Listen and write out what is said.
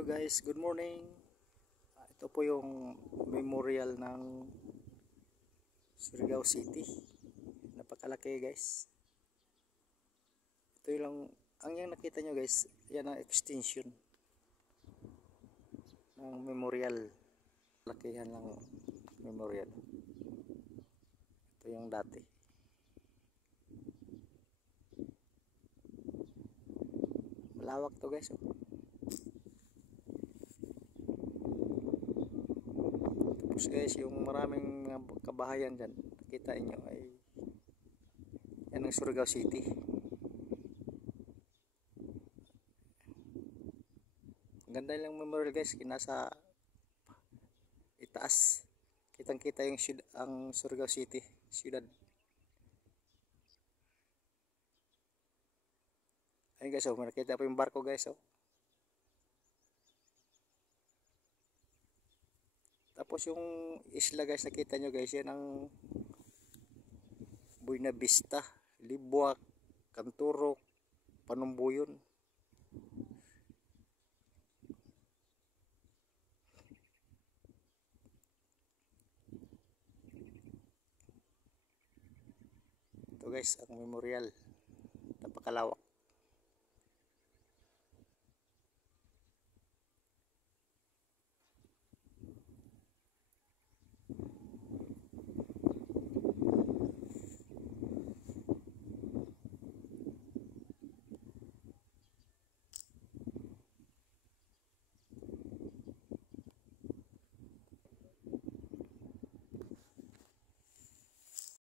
Hello guys, good morning. Ito po yung memorial ng Surigao City. Napakalaki guys. Ito yung nakita nyo guys, yan ang extension ng memorial. Lakihan lang memorial. Ito yung dati. Malawak to guys. Oh. Tapos guys, yung maraming kabahayan dyan, nakita nyo ay yan ang Surigao City. Ganda lang memorial guys, kinasa itaas. Kitang-kita yung ang Surigao City, siyudad. Ayun guys, oh, nakita po yung barko guys, oh. Tapos yung isla guys, nakita nyo guys, yan ang Buena Vista, Libuak, Canturok, Panumbuyon. Ito guys, ang memorial. Napakalawak.